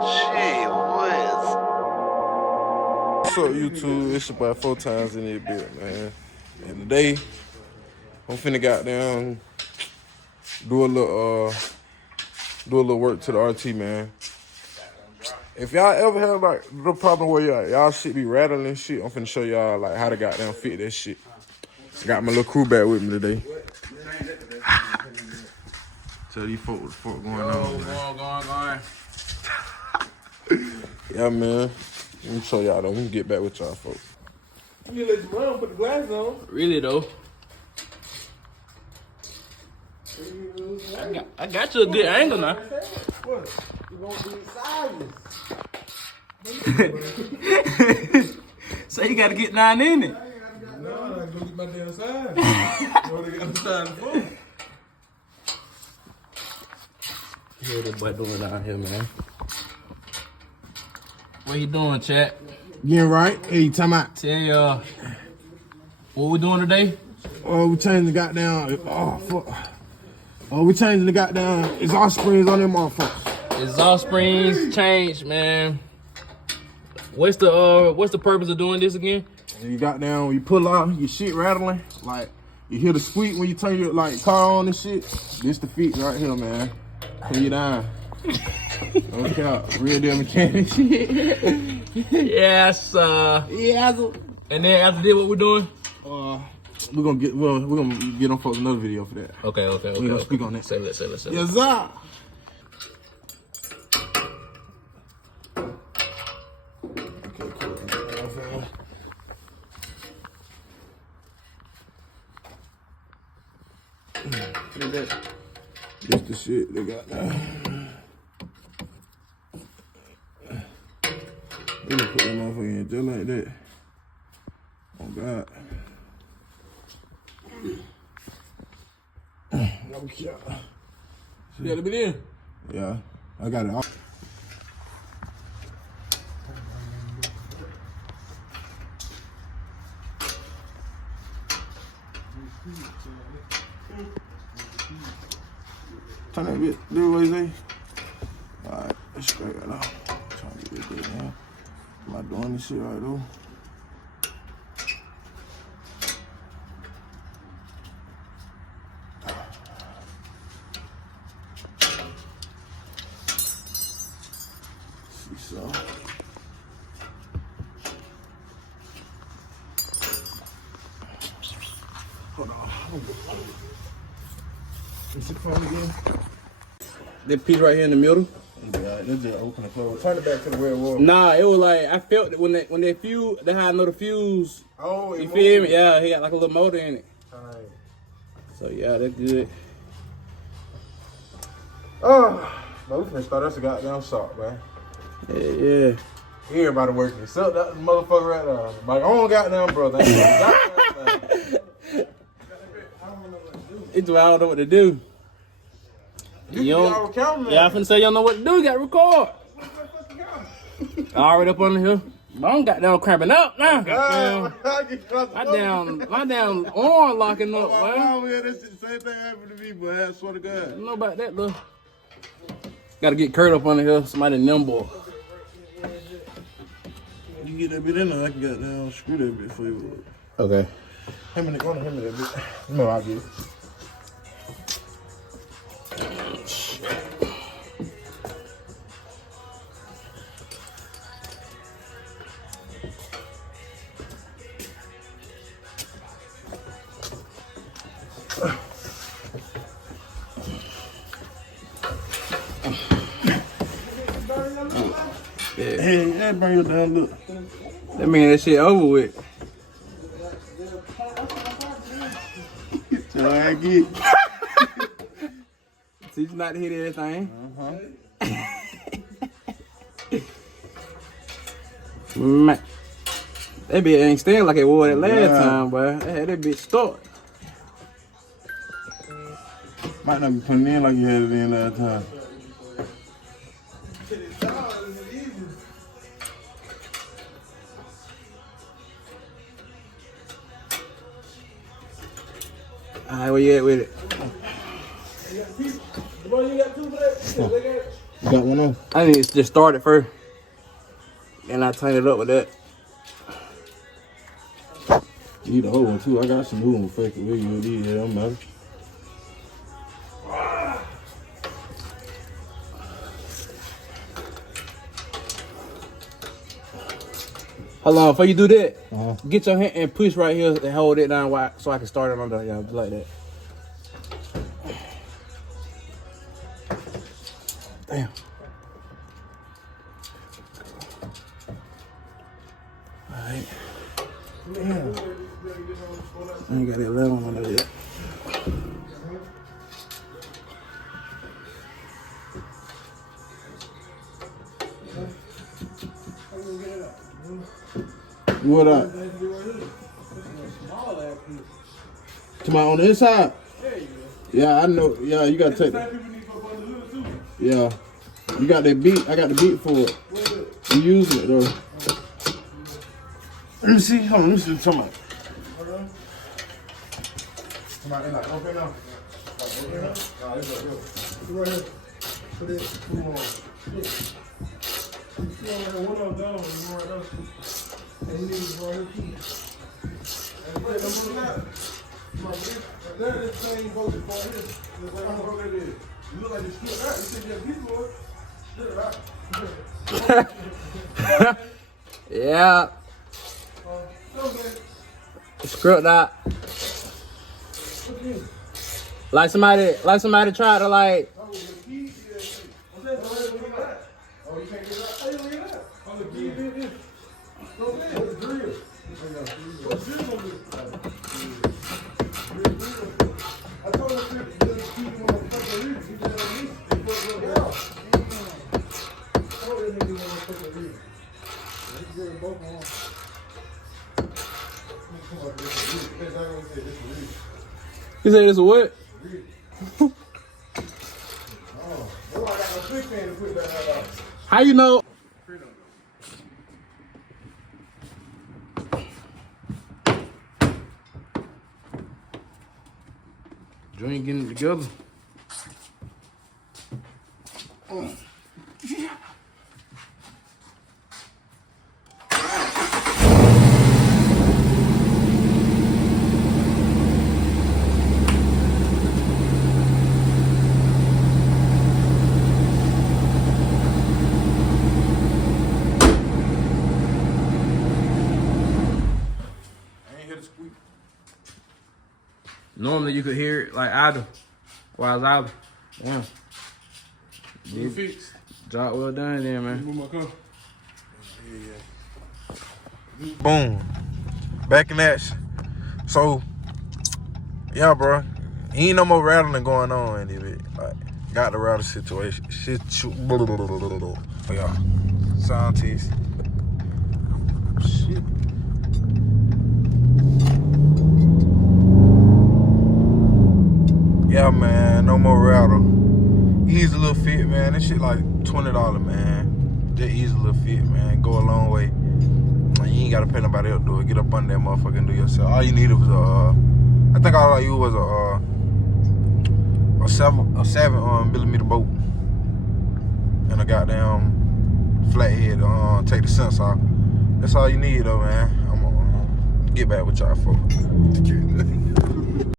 Gee whiz. What's up, YouTube? It's your boy 4 times in this bit, man. And today, I'm finna goddamn do a little work to the RT, man. If y'all ever have like the problem where y'all shit be rattling and shit, I'm finna show y'all like how to goddamn fit that shit. Got my little crew back with me today. Tell these folk what the fuck going on, man. Going. Yeah, man. Let me show y'all though. Let me get back with y'all, folks. You let your mom put the glasses on. Really though. I got you a good angle now. What? You gonna be silent. So you gotta get 9 in it. No, I gotta go get my damn side. What they got the side for? What that boy doing down here, man? What you doing, chat? Getting right. Hey, time out. Tell y'all what we doing today? Oh, we changing the goddamn. Oh, fuck. Oh, we changing the goddamn exhaust springs on them motherfuckers. Exhaust springs changed, man. What's the purpose of doing this again? And you got down when you pull off, your shit rattling. Like you hear the squeak when you turn your like car on and shit. This the feet right here, man. Put you down. Okay, real deal mechanic shit. Yes, Yeah. and then after this, what we doing? We're gonna get on folks another video for that. Okay. We gonna speak on that. Say it. Yes, sir. Okay, cool. This the shit they got now. They gonna put that motherfucker in just like that. Oh God. Okay. You got to be in. Yeah, I got it. Turn that bit. Do what you say. Alright, it's straight right now. Trying to get this bit down. Am I doing this shit right though? See so. Hold on. Is it phone again? That piece right here in the middle. Yeah, let's just open and close. Turn it back to the way it was. Nah, it was like I felt it when that fuse. That's how I know the fuse. Oh, You feel me? Yeah, he got like a little motor in it. Alright. So yeah, that's good. Oh, no, we finna start us a goddamn shop, man. Yeah. Everybody working except that motherfucker right there. My own goddamn brother. It's why I don't know what to do. You don't, Yeah, I'm finna say you don't know what to do. You gotta record. Already up on the hill. But I'm goddamn cramping up now. My damn arm locking up, man. This same thing happened to me, but I swear to God. I don't know about that though. Gotta get Kurt up on the hill. Somebody nimble. You get that bit in there, I can goddamn screw that bit for you. Okay. Him and that bit. No, I'll get it. Yeah. Hey, that bring you down, look. That mean that shit over with. So I get. Teach you not to hit everything. Man, that bitch ain't staying like it was that last time, boy. They had that bitch stuck. Might not be putting in like you had it in last time. Alright, where you at with it? You got two for that? You got one on? I need to just start it first. And I tighten it up with that. You need the old one too. I got some new ones. Fuck it, we good. Yeah, don't matter. Hold on, before you do that, get your hand and push right here and hold it down so I can start it on the, yeah, like that. Damn. Alright. Damn. I ain't got that level on there yet. What up? Come on the inside. Yeah, I know. Yeah, you gotta take that. Yeah, you got that beat. I got the beat for it. I'm using it though. Let me see. Hold on. Let me see. Come on. Come on. Okay now. Right here. Put it. Come on. One on down. Right now. And you need to right here too. And wait, I'm moving out. That is the same boat right here. That's like how that is. You look like you stripped out. You think you have people stripped out. Yeah. Screwed out. Like somebody tried to like. Oh, you can't get it out? How you get it out? Oh, the key is this. Don't play it. It's drill. What's drill on this? I told him to keep him on the fucking reef. He did it on me. He put it up. I told him to keep him on the fucking reef. He did it both on. You say this a what? How you know? Joint getting it together. Normally you could hear it like idle while I was out. Yeah. You fixed. Job well done then, man. Move my car. Boom. Back in that. So, yeah, bro. Ain't no more rattling going on in it. Like, got the rattle situation. Oh, yeah. Sound test. Shit. Yeah, man. No more rattle. Easy little fit, man. This shit like $20, man. Just easy little fit, man. Go a long way. You ain't gotta pay nobody else to do it. Get up under that motherfucker and do it yourself. All you needed was I think all I used was a 7 millimeter bolt and a goddamn flathead take the sensor off. That's all you need though, man. I'm gonna get back with y'all for.